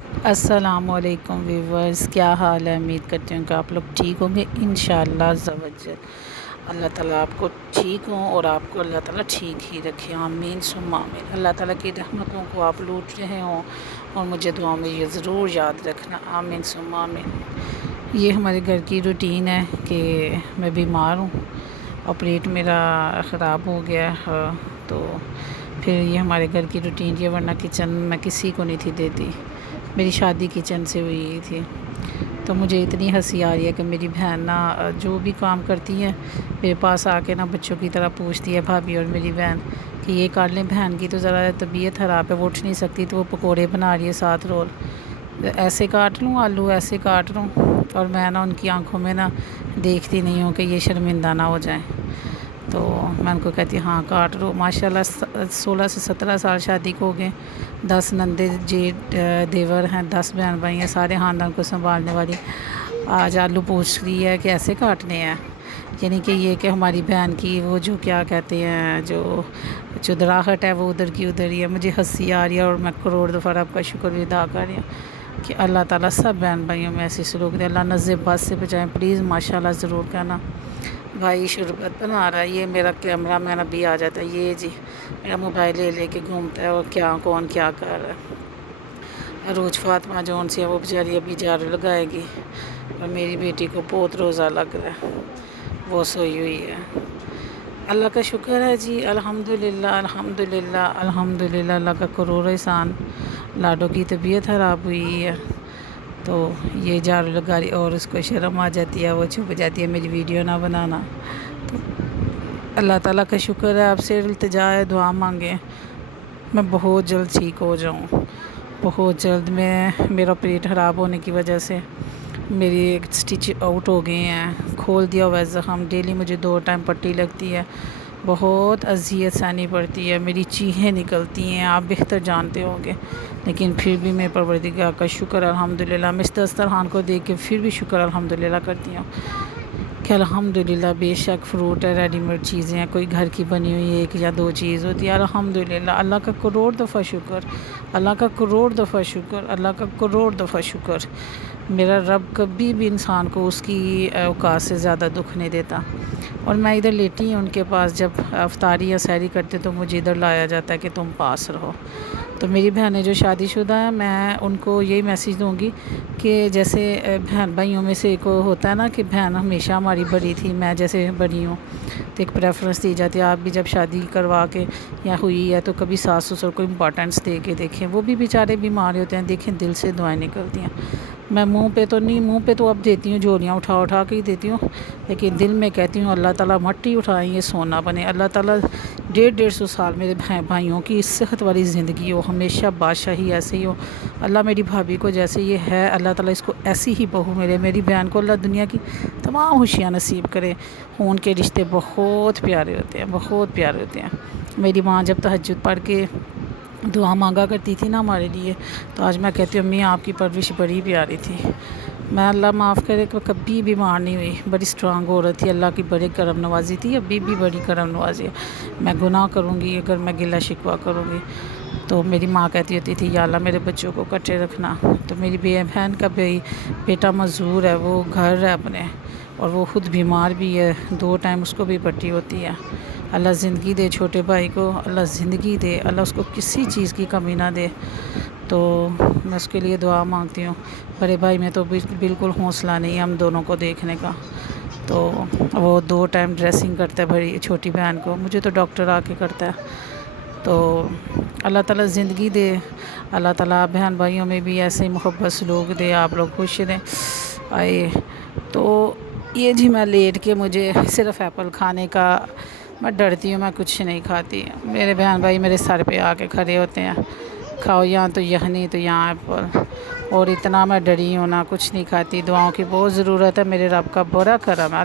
السلام علیکم ویورز، کیا حال ہے؟ امید کرتی ہوں کہ آپ لوگ ٹھیک ہوں گے انشاءاللہ عز و جل۔ اللہ تعالیٰ آپ کو ٹھیک ہوں اور آپ کو اللہ تعالیٰ ٹھیک ہی رکھے، آمین ثم آمین۔ اللہ تعالیٰ کی رحمتوں کو آپ لوٹ رہے ہوں اور مجھے دعاؤں میں یہ ضرور یاد رکھنا، آمین ثم آمین۔ یہ ہمارے گھر کی روٹین ہے کہ میں بیمار ہوں، آپریٹ میرا خراب ہو گیا ہے، تو پھر یہ ہمارے گھر کی روٹین ہے، ورنہ کچن میں کسی کو نہیں تھی دیتی، میری شادی کچن سے ہوئی تھی۔ تو مجھے اتنی ہنسی آ رہی ہے کہ میری بہن نا جو بھی کام کرتی ہے میرے پاس آ کے نا بچوں کی طرح پوچھتی ہے بھابھی اور میری بہن کہ یہ کاٹ لیں، بہن کی تو ذرا طبیعت خراب ہے، وہ اٹھ نہیں سکتی، تو وہ پکوڑے بنا رہی ہے 7 رول، ایسے کاٹ لوں آلو، ایسے کاٹ لوں، اور میں نا ان کی آنکھوں میں نا دیکھتی نہیں ہوں کہ یہ شرمندہ نہ ہو جائیں، تو میں ان کو کہتی ہاں کاٹ لو۔ ماشاءاللہ 16 سے 17 سال شادی کو ہو گئے، 10 نندے جیٹ دیور ہیں، 10 بہن بھائی ہیں، سارے خاندان کو سنبھالنے والی آج آلو پوچھ رہی ہے کہ ایسے کاٹنے ہیں، یعنی کہ یہ کہ ہماری بہن کی وہ جو کیا کہتے ہیں جو چدراہٹ ہے وہ ادھر کی ادھر ہی ہے۔ مجھے ہنسی آ رہی ہے اور میں کروڑ دفعہ آپ کا شکر بھی ادا کر رہی ہوں کہ اللہ تعالیٰ سب بہن بھائیوں میں ایسی سلوک دے، اللہ نظر بد سے بچائیں۔ پلیز ماشاءاللہ ضرور کہنا۔ بھائی شربت بنا رہا ہے، یہ میرا کیمرہ مین ابھی آ جاتا ہے، یہ جی میرا موبائل لے لے کے گھومتا ہے اور کون کیا کر رہا ہے۔ عروج فاطمہ جون سی ہے، وہ بیچاری ابھی جھاڑو لگائے گی، اور میری بیٹی کو بہت روزہ لگ رہا ہے، وہ سوئی ہوئی ہے۔ اللہ کا شکر ہے جی، الحمدللہ الحمدللہ الحمدللہ، اللہ کا کروڑ احسان۔ لاڈو کی طبیعت خراب ہوئی ہے تو یہ جھاڑو لگا رہی، اور اس کو شرم آ جاتی ہے، وہ چھپ جاتی ہے میری ویڈیو نہ بنانا۔ تو اللہ تعالیٰ کا شکر ہے، آپ سے التجا ہے، دعا مانگیں میں بہت جلد ٹھیک ہو جاؤں، بہت جلد۔ میرا پیٹ خراب ہونے کی وجہ سے میری ایک سٹچ آؤٹ ہو گئے ہیں، کھول دیا ہوا ہے زخم، ڈیلی مجھے 2 ٹائم پٹی لگتی ہے، بہت اذیت سہنی پڑتی ہے، میری چیخیں نکلتی ہیں، آپ بہتر جانتے ہوں گے، لیکن پھر بھی میں پروردگار کا شکر الحمدللہ، میں اس دسترخوان کو دیکھ کے پھر بھی شکر الحمدللہ کرتی ہوں کہ الحمدللہ بے شک فروٹ ہے، ریڈی میڈ چیزیں ہیں، کوئی گھر کی بنی ہوئی 1 یا 2 چیز ہوتی ہے، الحمدللہ، اللہ کا کروڑ دفعہ شکر، اللہ کا کروڑ دفعہ شکر، اللہ کا کروڑ دفعہ شکر۔ میرا رب کبھی بھی انسان کو اس کی اوقات سے زیادہ دکھ نہیں دیتا، اور میں ادھر لیٹی ہوں ان کے پاس، جب افطاری یا سحری کرتے تو مجھے ادھر لایا جاتا ہے کہ تم پاس رہو۔ تو میری بہنیں جو شادی شدہ ہیں، میں ان کو یہی میسیج دوں گی کہ جیسے بہن بھائیوں میں سے ایک ہوتا ہے نا کہ بہن ہمیشہ ہماری بڑی تھی، میں جیسے بڑی ہوں، تو ایک پریفرنس دی جاتی ہے۔ آپ بھی جب شادی کروا کے یا ہوئی ہے تو کبھی ساس سسر کو امپورٹنس دے کے دیکھیں، وہ بھی بیچارے بیمار ہوتے ہیں، دیکھیں دل سے دعائیں نکلتی ہیں۔ میں منہ پہ تو نہیں، منہ پہ تو اب دیتی ہوں، جھولیاں اٹھا اٹھا کے ہی دیتی ہوں، لیکن دل میں کہتی ہوں اللہ تعالیٰ مٹی اٹھائیں یہ سونا بنے، اللہ تعالیٰ 150 سال میرے بھائیوں کی صحت والی زندگی ہو، ہمیشہ بادشاہی ایسے ہی ہو، اللہ میری بھابھی کو جیسے یہ ہے اللہ تعالیٰ اس کو ایسی ہی بہو ملے، میری بہن کو اللہ دنیا کی تمام خوشیاں نصیب کرے۔ خون کے رشتے بہت پیارے ہوتے ہیں، بہت پیارے ہوتے ہیں۔ میری ماں جب تہجد پڑھ کے دعا مانگا کرتی تھی نا ہمارے لیے، تو آج میں کہتی ہوں امی آپ کی پرورش بڑی پیاری تھی، میں اللہ معاف کرے کہ کبھی بیمار نہیں ہوئی، بڑی اسٹرانگ عورت تھی، اللہ کی بڑی کرم نوازی تھی، ابھی بھی بڑی کرم نوازی ہے۔ میں گناہ کروں گی اگر میں گلہ شکوہ کروں گی تو میری ماں کہتی ہوتی تھی یا اللہ میرے بچوں کو کٹے رکھنا۔ تو میری بہن کا بیٹا معذور ہے، وہ گھر ہے اپنے، اور وہ خود بیمار بھی ہے، 2 ٹائم اس کو بھی پٹی ہوتی ہے۔ اللہ زندگی دے چھوٹے بھائی کو، اللہ زندگی دے، اللہ اس کو کسی چیز کی کمی نہ دے، تو میں اس کے لیے دعا مانگتی ہوں۔ بڑے بھائی میں تو بالکل حوصلہ نہیں ہے ہم دونوں کو دیکھنے کا، تو وہ 2 ٹائم ڈریسنگ کرتا ہے بڑی چھوٹی بہن کو، مجھے تو ڈاکٹر آ کے کرتا ہے۔ تو اللہ تعالیٰ زندگی دے، اللہ تعالیٰ بہن بھائیوں میں بھی ایسے ہی محبت سلوک دے، آپ لوگ خوش رہیں۔ آئے تو یہ جی میں لیٹ کے، مجھے صرف ایپل کھانے کا میں ڈرتی ہوں، میں کچھ نہیں کھاتی، میرے بہن بھائی میرے سر پہ آ کے کھڑے ہوتے ہیں، کھاؤ یہاں تو یخنی تو یہاں ایپل، اور اتنا میں ڈری ہوں نا، کچھ نہیں کھاتی۔ دعاؤں کی بہت ضرورت ہے، میرے رب کا بڑا کرم ہے۔